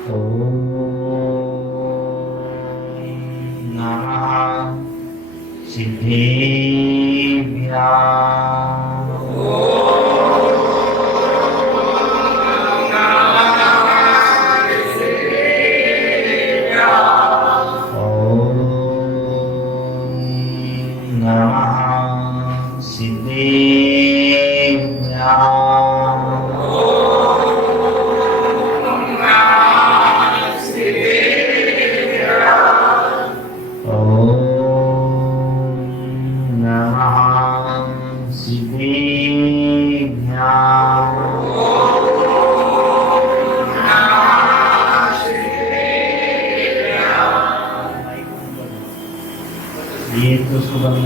नमः सिद्धेभ्यः। नमः सिद्धेभ्यः। नमः सिद्धेभ्यः। ये तो सुगंध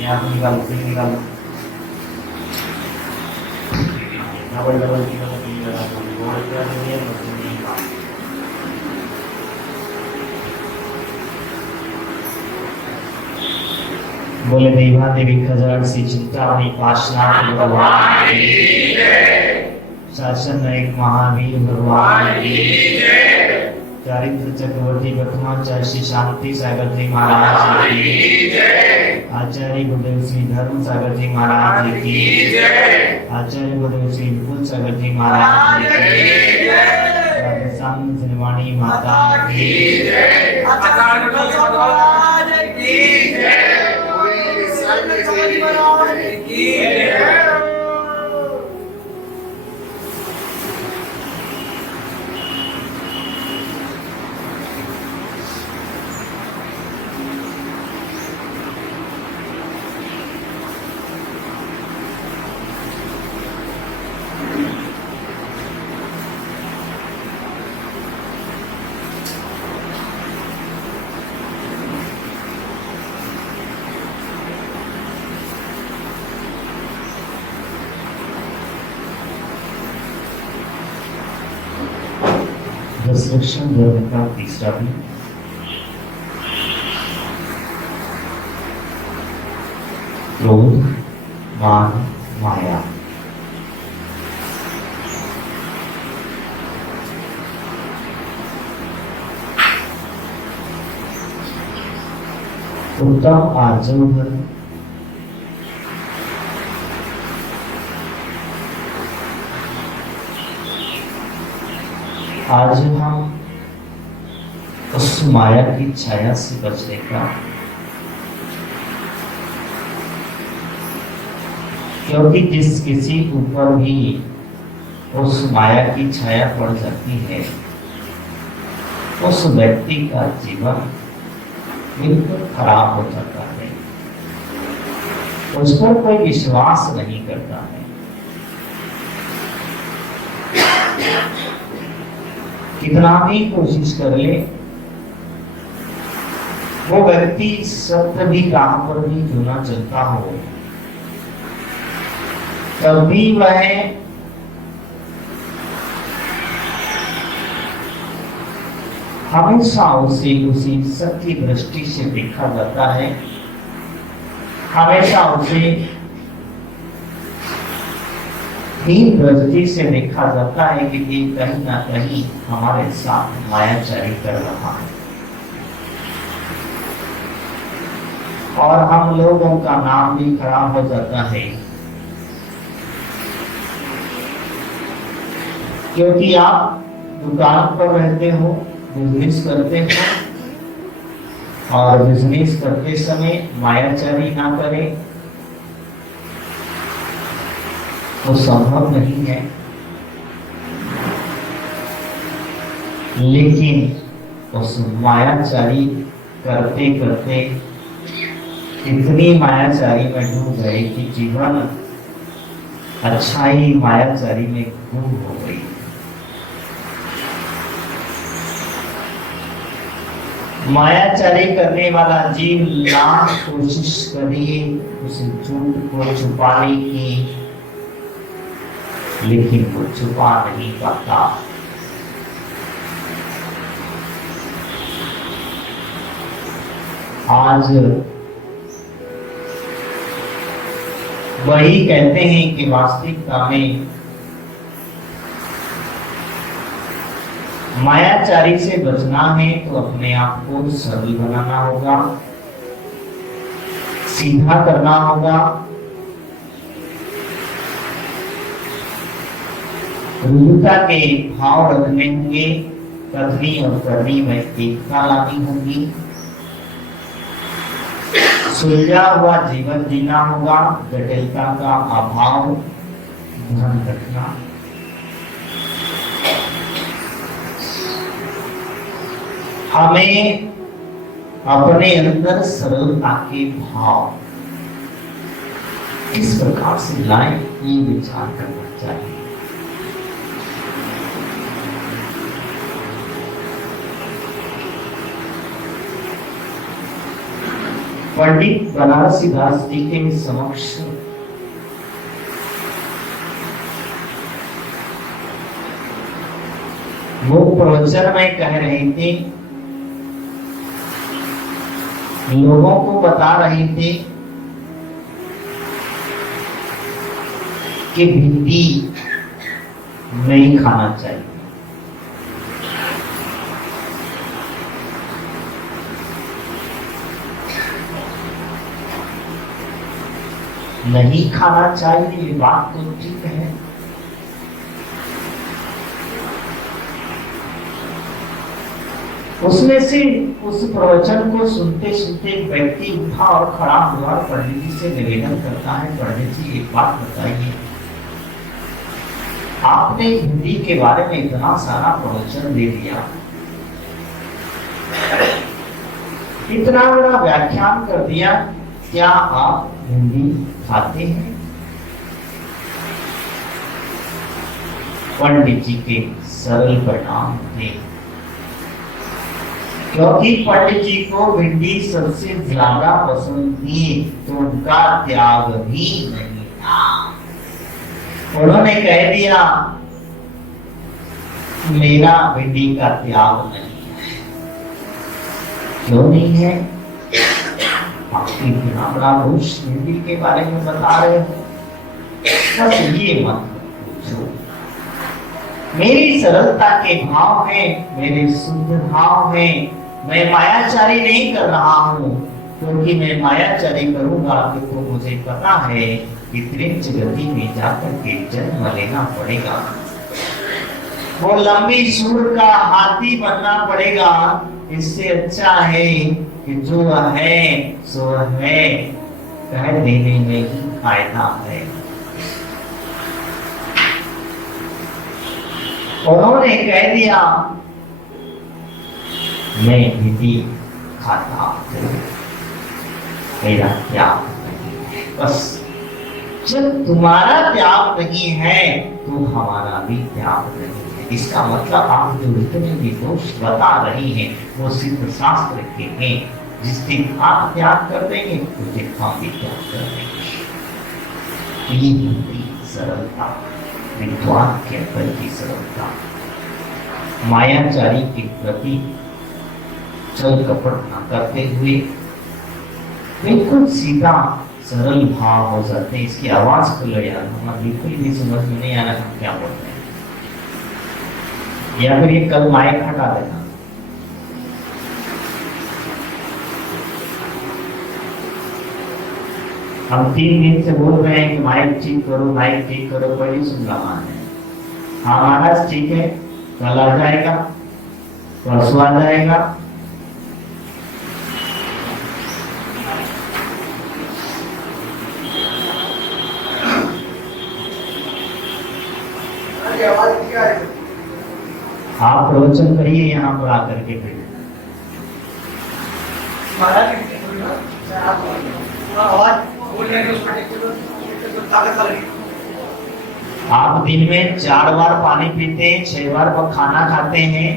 यहाँ निकालो, फिर निकालो। डबल डबल की डबल की लगा दो, गोल क्या नहीं है मतलब नहीं काम। बोले देवा देवी खजर सी चिंतामणि पाशनाथ भगवान की जय। शासन एक महावीर भगवान की जय। चारित्र चक्रवर्ती प्रथमाचार्य श्री शांति सागर जी महाराज की जय। आचार्य गुरुदेव श्री धर्म सागर जी महाराज की जय। आचार्य गुरुदेव श्री विपुल सागर जी महाराज की जय। राजस्थान श्रीवाणी माता की जय। आचार्य गुरुदेव महाराज की जय। की जय। Resurrection journey का तीसरा दिन। क्रोध, मान, माया। उत्तम आर्जव आज हम उस माया की छाया से बचने का, क्योंकि जिस किसी ऊपर भी उस माया की छाया पड़ जाती है उस व्यक्ति का जीवन बिल्कुल खराब हो जाता है। उस पर कोई विश्वास नहीं करता है। कितना भी कोशिश कर ले, वो व्यक्ति सत्य भी कहां पर भी क्यों ना चलता हो, तभी वह हमेशा उसे उसी सत्य दृष्टि से देखा जाता है। हमेशा उसे हीन दृष्टि से देखा जाता है कि ये कहीं ना कहीं हमारे साथ मायाचारी कर रहा है, और हम लोगों का नाम भी खराब हो जाता है, क्योंकि आप दुकान पर रहते हो, बिजनेस करते हो, और बिजनेस करते समय मायाचारी ना करें वो संभव नहीं है। लेकिन उस मायाचारी करते करते इतनी मायाचारी में डूब गए कि जीवन अच्छाई मायाचारी में गुम हो गई। मायाचारी करने वाला जीव लाख कोशिश करिए उस झूठ को छुपाने की, लेकिन वो छुपा नहीं पाता। आज वही कहते हैं कि वास्तविकता में मायाचारी से बचना है तो अपने आप को सरल बनाना होगा, सीधा करना होगा, रुजुता के भाव रखने होंगे, कथनी और करनी में एकता लानी होगी, सुलझा हुआ जीवन जीना होगा, जटिलता का अभाव ध्यान रखना। हमें अपने अंदर सरलता के भाव किस प्रकार से लाएं, ये विचार करना चाहिए। पंडित बनारसी दास जी के समक्ष वो प्रवचन में कह रहे थे, लोगों को बता रहे थे कि भिंडी नहीं खाना चाहिए। नहीं खाना चाहिए, ये बात तो ठीक है, उसमें से उस प्रवचन को सुनते सुनते एक व्यक्ति उठा और खड़ा हुआ और पंडित जी से निवेदन करता है, पंडित जी एक बात बताइए, आपने हिंदी के बारे में इतना सारा प्रवचन दे दिया, इतना बड़ा व्याख्यान कर दिया, क्या आप हिंदी खाते हैं? पंडित जी के सरल परिणाम थे, क्योंकि पंडित जी को भिंडी सबसे ज्यादा पसंद थी, तो उनका त्याग भी नहीं था। उन्होंने कह दिया, मेरा भिंडी का त्याग नहीं है। क्यों नहीं है? आपकी बड़ा पुरुष भिंडी के बारे में बता रहे हो, बस ये मत पूछो। मेरी सरलता के भाव है, मेरे शुद्ध भाव है, मैं मायाचारी नहीं कर रहा हूँ, क्योंकि मैं मायाचारी करूंगा तो मुझे पता है कि त्रिंच गति में जाकर के जन्म लेना पड़ेगा, वो लंबी सूर का हाथी बनना पड़ेगा। इससे अच्छा है कि जो है सो है, कह देने में ही फायदा है। उन्होंने कह दिया, मैं भिंडी खाता हूं, मेरा त्याग नहीं है। बस जब तुम्हारा त्याग नहीं है तो हमारा भी त्याग नहीं है। इसका मतलब आप जो इतने भी दोष बता रही हैं वो सिद्ध शास्त्र के हैं। जिस दिन आप त्याग कर देंगे तो दिन हम भी त्याग कर देंगे। ये सरलता, विद्वान के अंदर की सरलता, मायाचारी के प्रति छल कपट न करते हुए बिल्कुल सीधा सरल भाव हो जाते हैं। इसकी आवाज को लो यार, हमारा बिल्कुल भी समझ में नहीं आ रहा हम क्या बोल रहे हैं, या फिर ये कल माइक हटा देना। हम 3 दिन से बोल रहे हैं कि माइक ठीक करो, माइक ठीक करो, कोई नहीं सुन रहा है। हाँ महाराज ठीक है, कल आ जाएगा, परसों आ जाएगा। आप प्रवचन करिए यहाँ पर आकर के फिर। आप दिन में 4 बार पानी पीते हैं, 6 बार खाना खाते हैं।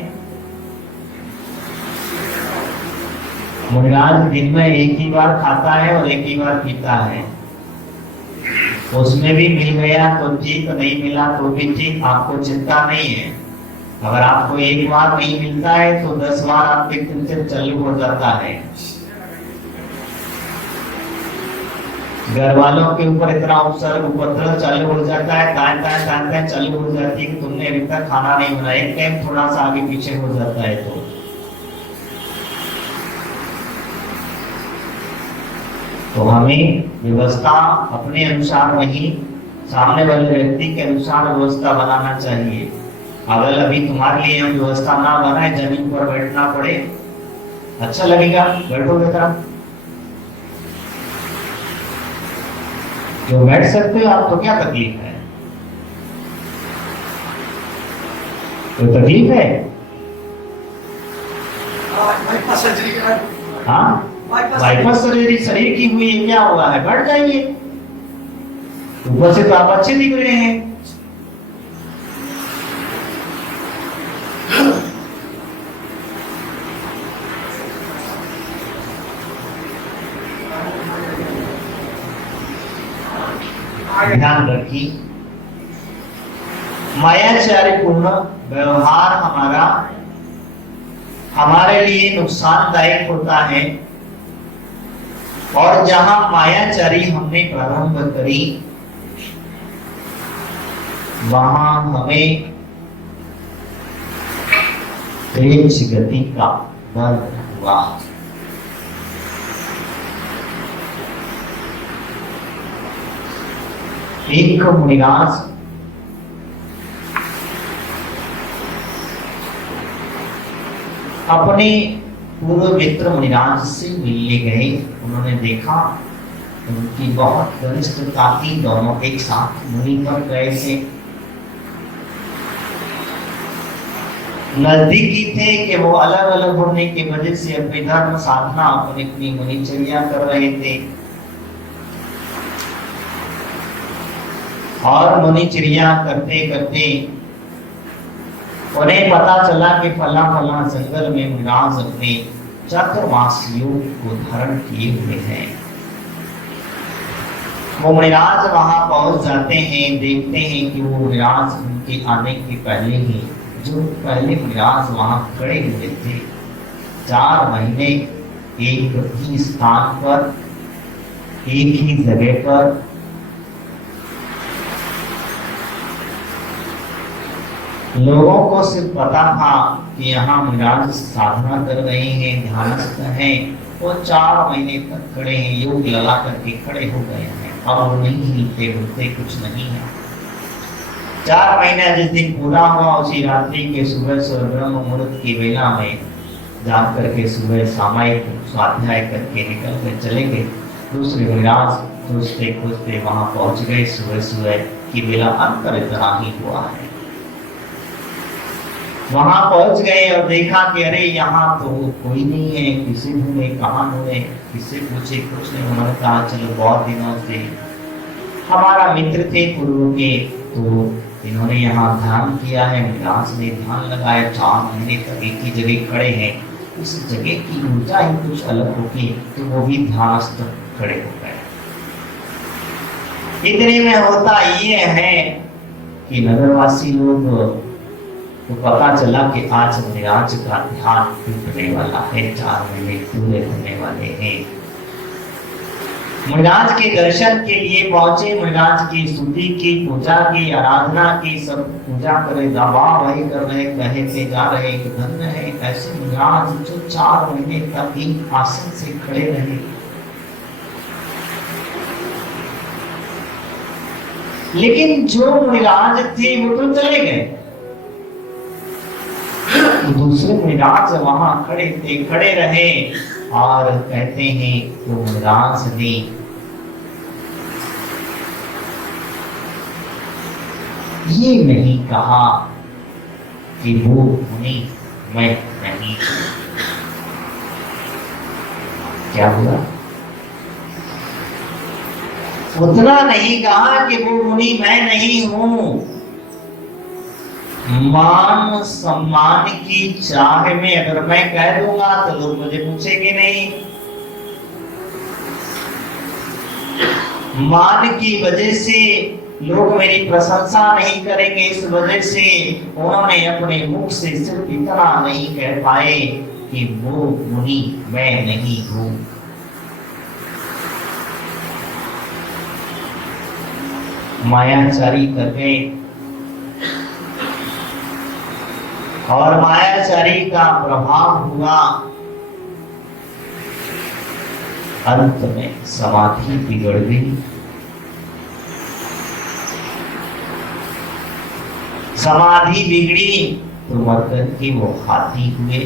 मुनिराज दिन में एक ही बार खाता है और एक ही बार पीता है। उसमें भी मिल गया तो ठीक, नहीं मिला तो भी ठीक, आपको चिंता नहीं है। अगर आपको एक बार नहीं मिलता है तो 10 बार आपके चिंतन चालू हो जाता है। घर वालों के ऊपर इतना उपसर्ग उपद्रव चालू हो जाता है, तान चालू हो जाती है कि तुमने अभी तक खाना नहीं बनाया, एक टाइम थोड़ा सा आगे पीछे हो जाता है तो हमें व्यवस्था अपने अनुसार नहीं, सामने वाले व्यक्ति के अनुसार व्यवस्था बनाना चाहिए। अगर अभी तुम्हारे लिए हम व्यवस्था ना बनाए, जमीन पर बैठना पड़े, अच्छा लगेगा? बैठोगे तरफ जो बैठ सकते हो आप, तो क्या तकलीफ है? कोई तकलीफ है? हाँ, बाईपास सर्जरी शरीर की हुई है, क्या हुआ है? बैठ जाइए। ऊपर से तो आप अच्छे दिख रहे हैं। ध्यान रखिए, मायाचारीपूर्ण व्यवहार हमारा हमारे लिए नुकसानदायक होता है, और जहां मायाचारी हमने प्रारंभ करी वहां हमें तेज गति का दर्द हुआ। एक मुनिराज अपने पूर्व मित्र मुनिराज से मिलने गए। उन्होंने देखा उनकी बहुत घनिष्ठता थी, दोनों एक साथ मुनि बन गए थे, नजदीकी थे कि वो अलग अलग होने की वजह से अपनी धर्म साधना अपनी मुनिचर्या कर रहे थे। और मुनिचर्या करते करते उन्हें पता चला कि फला फला जंगल में मुनिराज अपने चातुर्मास योग को धारण किए हुए हैं। वो मुनिराज वहां पहुंच जाते हैं, देखते हैं कि वो मुनिराज उनके आने के पहले ही, जो पहले मुनिराज वहां खड़े हुए थे, 4 महीने एक ही स्थान पर, एक ही जगह पर लोगों को सिर्फ पता था कि यहाँ मुनिराज साधना कर रहे हैं, ध्यानस्थ हैं। वो 4 महीने तक खड़े हैं, योग लगा करके खड़े हो गए हैं, और वो नहीं हिलते डुलते कुछ नहीं है। 4 महीने जिस दिन पूरा हुआ, उसी रात्रि के सुबह ब्रह्म मुहूर्त की वेला में जा करके सुबह सामायिक स्वाध्याय करके निकल कर चले गए। दूसरे मुनिराज खोजते खोजते वहां पहुंच गए। सुबह की वेला अंतर इतना ही हुआ है। वहां पहुंच गए और देखा कि अरे यहाँ तो कोई नहीं है, किसी ढूंढे कहाँ ढूंढे, किससे पूछे, कुछ नहीं। उन्होंने कहा चलो बहुत दिनों से हमारा मित्र थे पूर्व के, तो इन्होंने यहाँ ध्यान किया है, मुनिराज ने ध्यान लगाया, 4 महीने तक एक ही जगह खड़े हैं। उस जगह की ऊर्जा ही कुछ अलग होगी, तो वो भी ध्यानस्थ खड़े हो गए। इतने में होता ये है कि नगरवासी लोग तो पता चला कि आज मुनिराज का ध्यान टूटने वाला है, 4 महीने पूरे होने वाले हैं। मुनिराज के दर्शन के लिए पहुंचे, मुनिराज की स्तुति की, पूजा की, आराधना की, सब पूजा करे, दबा वही कर रहे, कहते जा रहे कि धन्य है ऐसे मुनिराज जो 4 महीने तक ही आसन से खड़े रहे। लेकिन जो मुनिराज थे वो तो चले गए, दूसरे मुनिराज वहां खड़े थे, खड़े रहे, और कहते हैं वो मुनिराज ने ये नहीं कहा कि वो मुनि मैं नहीं। क्या हुआ? उतना नहीं कहा कि वो मुनि मैं नहीं हूं। मान सम्मान की चाह में अगर मैं कह दूंगा तो लोग मुझे पूछेंगे नहीं। मान की वजह से लोग मेरी प्रशंसा नहीं करेंगे, इस वजह से उन्होंने अपने मुख से सिर्फ इतना नहीं कह पाए कि वो मुनि मैं नहीं हूं। मायाचारी कर गए और मायाचारी का प्रभाव हुआ, अंत में समाधि बिगड़ गई। समाधि बिगड़ी तो मरकर के वो हाथी हुए।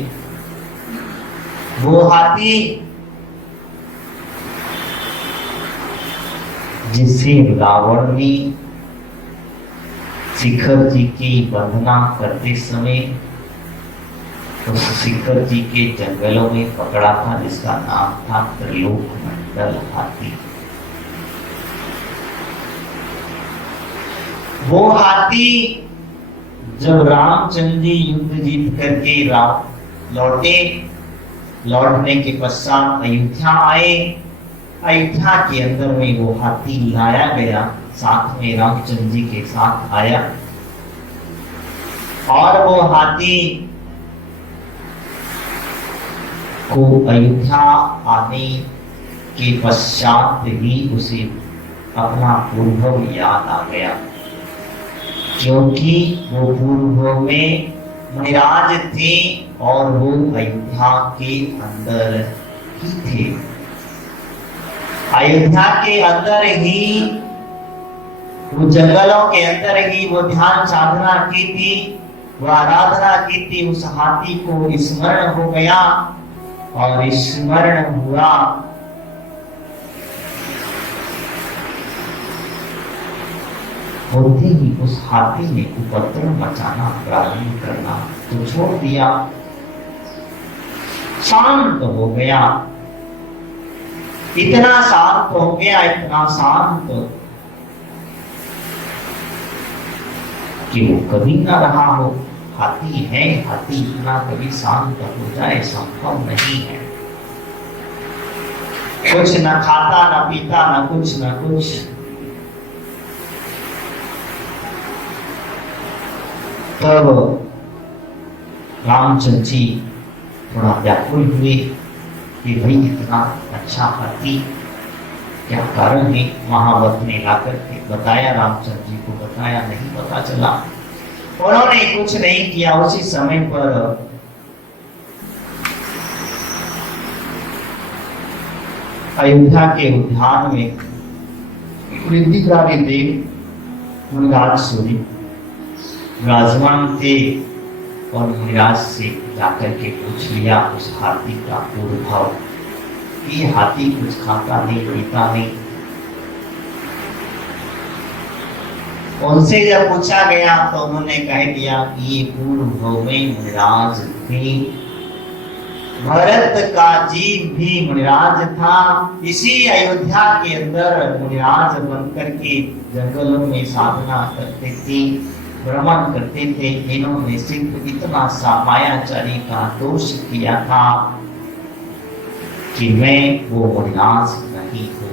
वो हाथी जिसे रावण ने शिखर जी की वंदना करते समय उस शिखर जी के जंगलों में पकड़ा था, जिसका नाम था त्रिलोकमंडल हाथी। वो हाथी जब रामचंद्र जी युद्ध जीत करके लौटे, लौटने के पश्चात अयोध्या आए। अयोध्या के अंदर में वो हाथी लाया गया, साथ में रामचंद्र जी के साथ आया और वो हाथी को अयोध्या आने के पश्चात ही उसे अपना पूर्व याद आ गया, क्योंकि वो पूर्व में मुनिराज थे और वो अयोध्या के अंदर ही थे। अयोध्या के अंदर ही, वो जंगलों के अंदर ही वो ध्यान साधना की थी, वो आराधना की थी। उस हाथी को स्मरण हो गया और स्मरण हुआ होते ही उस हाथी ने उपद्रव मचाना प्रारंभ करना तो छोड़ दिया, शांत हो गया। इतना शांत हो गया, इतना शांत कि वो कभी ना रहा हो। हाथी है, हाथी इतना कभी शांत हो जाए संभव नहीं है। कुछ न खाता न पीता न कुछ न कुछ। तब रामचंद्र जी थोड़ा व्याकुल हुए कि भाई इतना अच्छा हाथी क्या कारण है। महावत ने लाकर के बताया, रामचंद्र जी को बताया, नहीं पता चला। उन्होंने कुछ नहीं किया। उसी समय पर अयोध्या के उद्यान में वृद्धिकारी देव मुनिराज सूरी विराजमान थे और मुनिराज से जाकर के पूछ लिया उस हाथी का पूर्वभाव। ये हाथी कुछ खाता नहीं पीता नहीं। उनसे जब पूछा गया तो उन्होंने कह दिया कि ये पूर्व में मुनिराज थे, भरत का जीव भी मुनिराज था। इसी अयोध्या के अंदर मुनिराज बनकर के जंगलों में साधना करते थे, भ्रमण करते थे। इन्होंने सिर्फ इतना सा मायाचारी का दोष किया था कि मैं वो मुनिराज नहीं हूँ।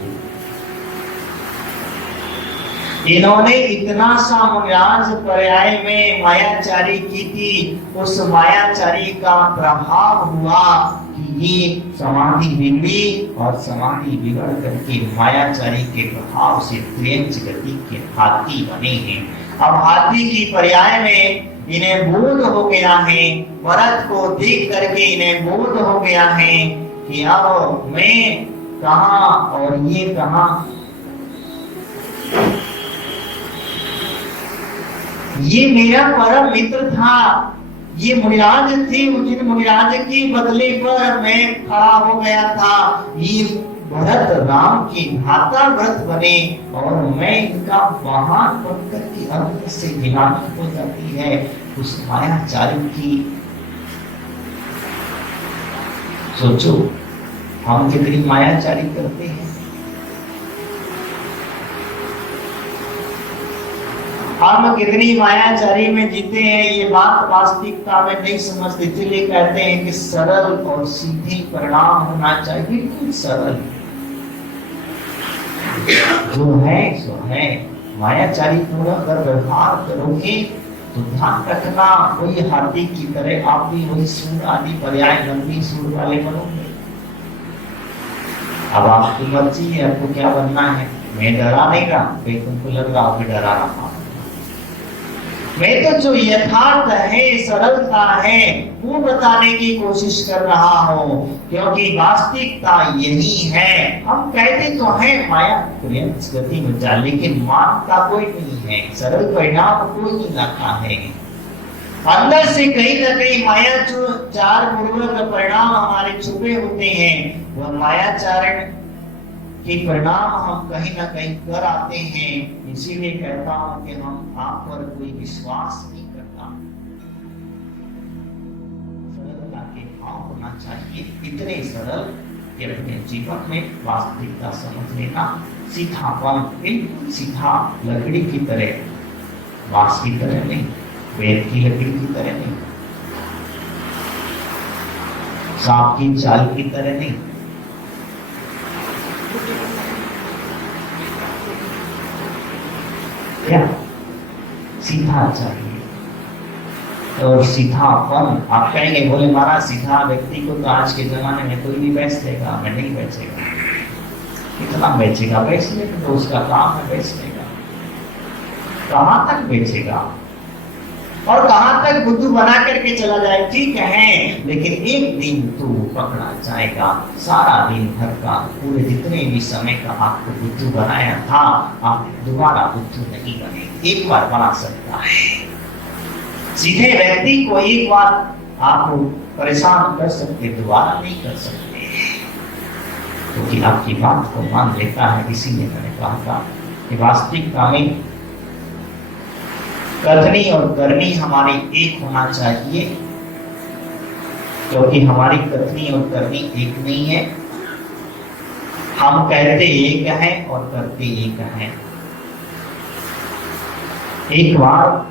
इन्होंने इतना सा मुनिराज पर्याय में मायाचारी की थी। उस मायाचारी का प्रभाव हुआ कि ये समाधि बिगड़ी और समाधि बिगड़ करके मायाचारी के प्रभाव से त्रियंच गति के हाथी बने हैं। अब हाथी की पर्याय में इन्हें बोध हो गया है, भरत को देख करके इन्हें बोध हो गया है कि अब मैं कहां और ये कहां। ये मेरा परम मित्र था, ये मुनिराज थे, जिन मुनिराज के बदले पर मैं खड़ा हो गया था। ये भरत राम के भ्राता भरत बने और मैं इनका वाहन बनकर के अंत से गिलानी हो जाती है उस मायाचारी की। सोचो हम कितनी मायाचारी करते हैं। हम कितनी मायाचारी में जीते हैं, ये बात वास्तविकता में नहीं समझते। इसलिए कहते हैं कि सरल और सीधे परिणाम होना चाहिए, बिल्कुल सरल। जो है सो है। मायाचारी पूरा कर व्यवहार करोगे तो ध्यान रखना वही हाथी की तरह आप भी वही सूर आदि पर्याय लंबी सूर वाले बनोगे। अब आपकी मर्जी है, आपको क्या बनना है। मैं डरा नहीं रहा, कहीं तुमको लग रहा हो कि डरा रहा हूं। मैं तो जो यथार्थ है, सरलता है, वो बताने की कोशिश कर रहा हूं, क्योंकि वास्तविकता यही है। हम कहते तो हैं माया तुरंत गति में जा, लेकिन मानता कोई नहीं है, सरल परिणाम कोई नहीं लाता है। अंदर से कहीं ना कहीं माया जो चार पूर्वक परिणाम हमारे छुपे होते हैं, वह मायाचारण के परिणाम हम कहीं ना कहीं कर आते हैं। इसीलिए कहता हूं कि हम आप पर कोई विश्वास नहीं करता। सरलता के भाव होना चाहिए, इतने सरल कि अपने जीवन में वास्तविकता समझ लेना। सीधापन बिल्कुल सीधा, लकड़ी की तरह, बांस की तरह नहीं, वेद की लकड़ी की तरह नहीं, सांप की चाल की तरह नहीं। क्या सीधा चाहिए। और सीधापन, आप कहेंगे बोले महाराज सीधा व्यक्ति को तो आज के जमाने में कोई भी बेच देगा, मैं नहीं बेचेगा। कितना बेचेगा? बेच लेगा तो उसका काम है बेचने का। कहां तक बेचेगा और कहां तक बुद्धू बना करके चला जाए, ठीक है, लेकिन एक दिन तू पकड़ा जाएगा। सारा दिन भर का, पूरे जितने भी समय का आपको बुद्धू बनाया था, आप दोबारा बुद्धू नहीं बने। एक बार बना सकता है। सीधे व्यक्ति को एक बार आप परेशान कर सकते, दोबारा नहीं कर सकते, क्योंकि आपकी बात को मान लेता है। इसीलिए मैंने कहा था कि वास्तविकता में कथनी और करनी हमारी एक होना चाहिए, क्योंकि हमारी कथनी और करनी एक नहीं है। हम कहते एक है और करते एक है। एक बार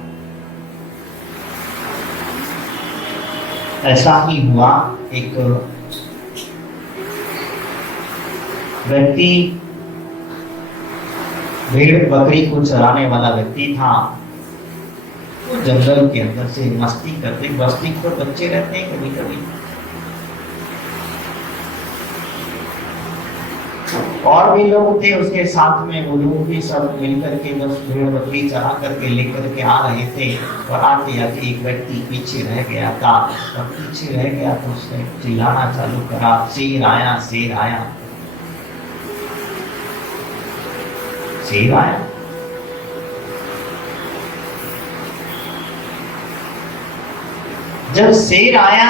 ऐसा ही हुआ, एक व्यक्ति भेड़ बकरी को चराने वाला व्यक्ति था। वो जंगल के अंदर से मस्ती करते, बस्ती पर बच्चे रहते हैं कभी कभी, और भी लोग थे उसके साथ में। वो लोग भी सब मिलकर के बस भेड़ बकरी चरा करके लेकर के आ रहे थे। और आते आते एक व्यक्ति पीछे रह गया था, और पीछे रह गया तो उसने चिल्लाना चालू करा, शेर आया, शेर आया, शेर आया। जब शेर आया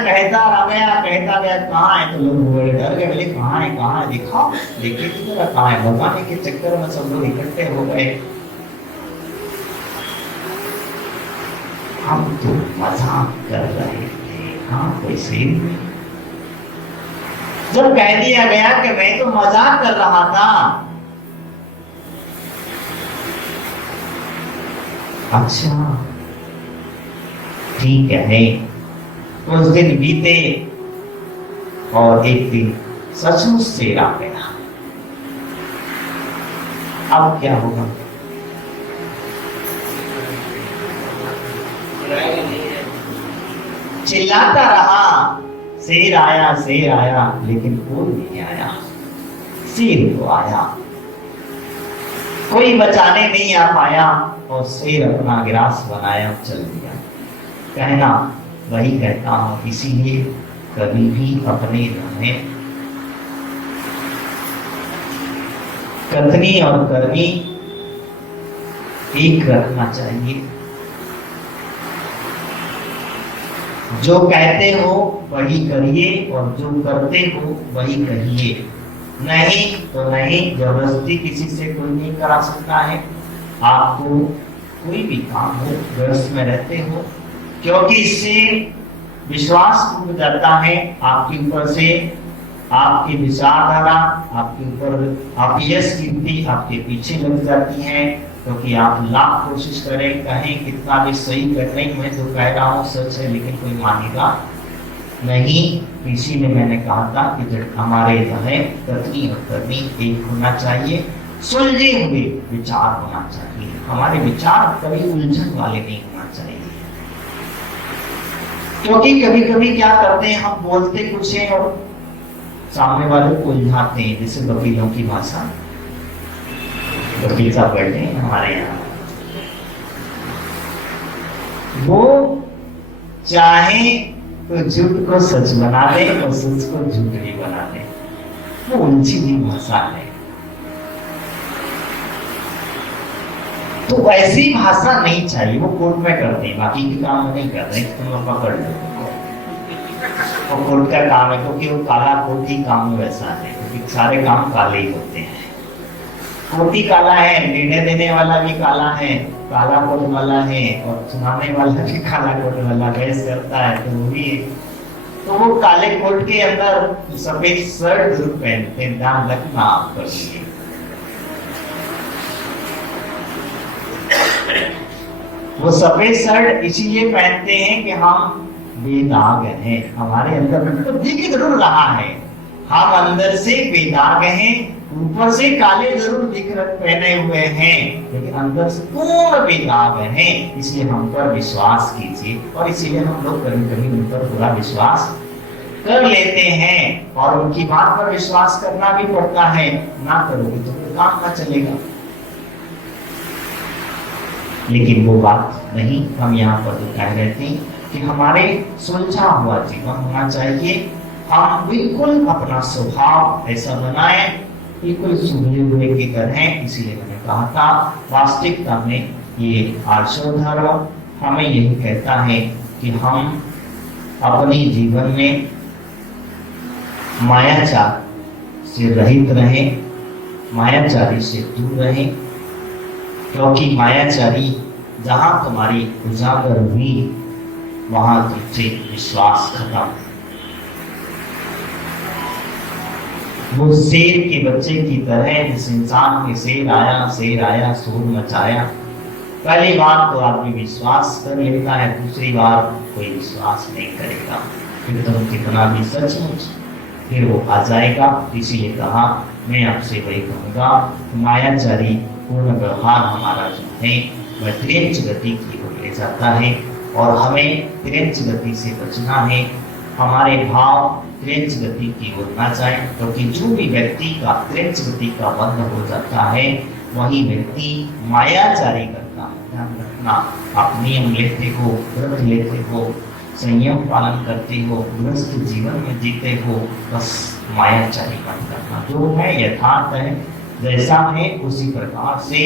कहता गया कहाँ है, तो लोग बड़े डर गए, बोले कहाँ है दिखाओ, देखिए किधर कहाँ है। भगाने के चक्कर में सब लोग इकट्ठे हो गए। हम तो मजाक कर रहे थे, हाँ कोई शेर नहीं। जब कह दिया गया कि मैं तो मजाक कर रहा था, अच्छा ठीक है। कुछ दिन बीते और एक दिन सचमुच शेर आ गया। अब क्या होगा? चिल्लाता रहा, शेर आया, लेकिन कोई नहीं आया। शेर तो आया, कोई बचाने नहीं आ पाया, और शेर अपना गिरास बनाया चल दिया। कहना वही कहता हूं, इसीलिए कभी भी अपने रहें। कथनी और करनी एक रखना चाहिए। जो कहते हो वही करिए, और जो करते हो वही कहिए। नहीं तो नहीं, जबरदस्ती किसी से कोई नहीं करा सकता है। आपको कोई भी काम हो, व्यस्त में रहते हो, क्योंकि इससे विश्वास टूट जाता है आपके ऊपर से, आपकी विचारधारा आपके ऊपर, आप यश कीर्ति आपके पीछे लग जाती है। क्योंकि आप लाख कोशिश करें, कहें कितना भी सही कर रही, मैं तो कह रहा हूँ सच है, लेकिन कोई मानेगा नहीं। इसीलिए मैंने कहा था कि जब हमारे रहे कथनी और करनी एक होना चाहिए, सुलझे हुए विचार होना चाहिए। हमारे विचार कभी उलझन वाले नहीं होना चाहिए, क्योंकि कभी कभी क्या करते हैं, हम बोलते कुछ है और सामने वाले को उलझाते हैं, जैसे वकीलों की भाषा। वकील साहब बैठे हैं हमारे यहाँ, वो चाहे तो झूठ को सच बना दे और सच को झूठ भी बना दे, वो उनकी भी भाषा है। तो ऐसी भाषा नहीं चाहिए। वो कोर्ट में करते हैं, बाकी के काम नहीं कर रहे, तुम लोग पकड़ लो। वो कोर्ट का काम है, क्योंकि वो काला कोर्ट ही काम वैसा है, क्योंकि सारे काम काले ही होते हैं। कोर्ट ही काला है, निर्णय देने वाला भी काला है, काला कोट वाला है, और सुनाने वाला भी काला कोट वाला, बहस करता है तो वो भी है। तो वो काले कोट के अंदर सफेद शर्ट जरूर पहनते हैं, ध्यान रखना आप कर लिए। वो सफेद शर्ट इसीलिए पहनते हैं कि हम बेदाग हैं, हमारे अंदर मतलब दिख जरूर रहा है, हम अंदर से बेदाग हैं, ऊपर से काले जरूर दिख पहने हुए हैं, लेकिन अंदर से पूर्ण बेदाग हैं। इसलिए हम पर विश्वास कीजिए। और इसीलिए हम लोग कभी कभी उन पर पूरा विश्वास कर लेते हैं, और उनकी बात पर विश्वास करना भी पड़ता है। ना करोगे तो फिर काम ना चलेगा। लेकिन वो बात नहीं, हम यहाँ पर तो कह रहे थे कि हमारे सुलझा हुआ जीवन होना चाहिए। हम बिल्कुल अपना स्वभाव ऐसा बनाए, बिल्कुल सुधरे हुए की तरह। इसीलिए मैंने कहा था, वास्तविकता में ये आर्षो धर्म हमें यही कहता है कि हम अपने जीवन में मायाचार से रहित रहें, मायाचारी से दूर रहें, क्योंकि मायाचारी जहां तुम्हारी उजागर हुई वहां तुझसे विश्वास खत्म। वो शेर के बच्चे की तरह, जिस इंसान के शेर आया शोर मचाया। पहली बार तो आदमी विश्वास कर लेता है, दूसरी बार कोई विश्वास नहीं करेगा, फिर तुम कितना भी सचमुच फिर वो आ जाएगा। इसीलिए कहा, मैं आपसे वही कहूँगा, मायाचारी पूर्ण व्यवहार हमारा जो है वह तिरंच गति की ओर ले जाता है, और हमें तिरंच गति से बचना है। हमारे भाव तिरंच गति की ओर ना जाए, क्योंकि जो भी व्यक्ति का तिरंच गति का बंध हो जाता है, वही व्यक्ति मायाचारी करता है। ध्यान रखना, आप नियम लेते हो, व्रत लेते हो, संयम पालन करते हो, गृहस्थ जीवन में जीते हो, बस मायाचारी बन करना। जो है यथार्थ है, जैसा है उसी प्रकार से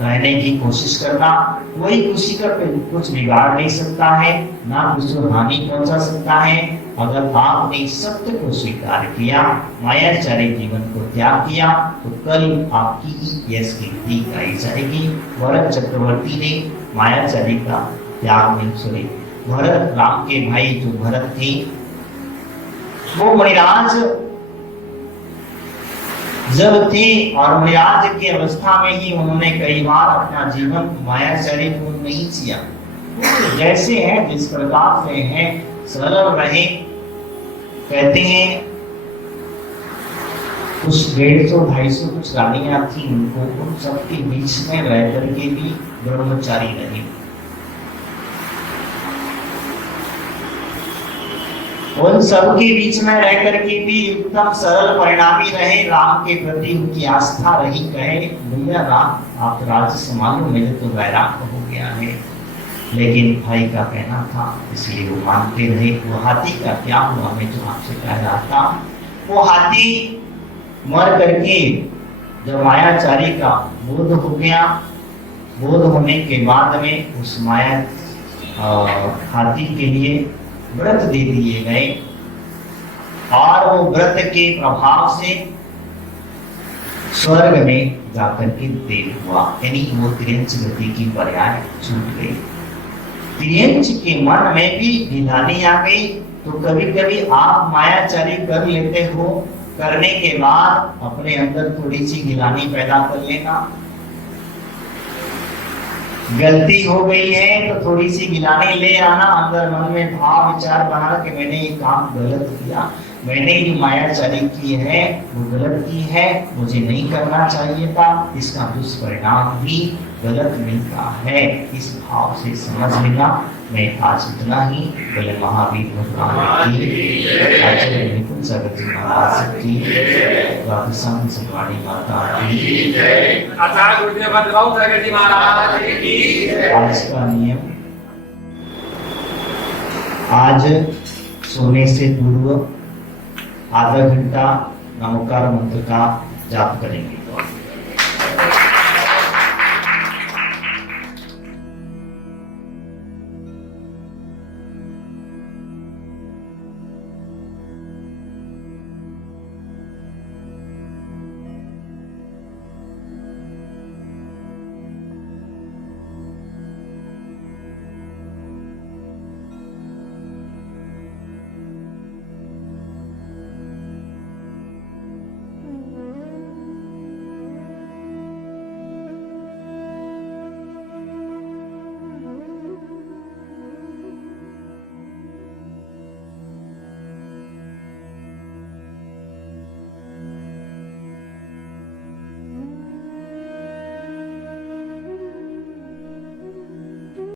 रहने की कोशिश करना। कोई किसी का कुछ बिगाड़ नहीं सकता है, ना कुछ हानि पहुंचा सकता है। अगर आपने सत्य को स्वीकार किया, मायाचारी जीवन को त्याग किया, तो कल आपकी यश कीर्ति गाई जाएगी। भरत चक्रवर्ती ने मायाचारी का त्याग नहीं, सॉरी, भरत राम के भाई जो भरत थे, वो मणिराज जब थे, और मणिराज की अवस्था में ही उन्होंने कई बार अपना जीवन मायाचारी पूर्ण नहीं किया। जैसे है, जिस प्रकार से है, सरल रहे। कहते हैं कुछ 150-250 कुछ रानियां थी, उनको उन सबके बीच में रह करके भी ब्रह्मचारी रहे। उन सबके बीच में रह करके भी एकदम सरल परिणामी रहे, राम के प्रति उनकी आस्था रही। कहे, भैया राम आप राज्य संभालो, मेरे तो वैराग हो गया है। लेकिन भाई का कहना था, इसलिए वो मानते रहे। वो हाथी का क्या हुआ, मैं जो आपसे कह रहा था, वो हाथी मर करके जब मायाचारी का बोध हो गया, बोध होने के बाद में उस माया हाथी के लिए व्रत दे दिए गए, और वो व्रत के प्रभाव से स्वर्ग में जाकर के देव हुआ। यानी वो तिरंच गति की पर्याय छूट गई। तिरंच के मन में भी ढिलानी आ गई। तो कभी कभी आप मायाचारी कर लेते हो, करने के बाद अपने अंदर थोड़ी सी गिलानी पैदा कर लेना। गलती हो गई है तो थोड़ी सी गिलानी ले आना, अंदर मन में भाव विचार बना कि मैंने ये काम गलत किया, मैंने जो मायाचारी की है वो गलत की है, मुझे नहीं करना चाहिए था, इसका दुष्परिणाम भी गलत मिलता है। इस भाव से समझ लेना। मैं आज इतना ही। बोले महावीर भगवान की। जगत माता की राधा संग सवाणी माता की। आचार्य गुरुदेव भद्रभाऊ सागर जी महाराज की जय। आज का नियम, आज सोने से पूर्व आधा घंटा नमोकार मंत्र का जाप करेंगे।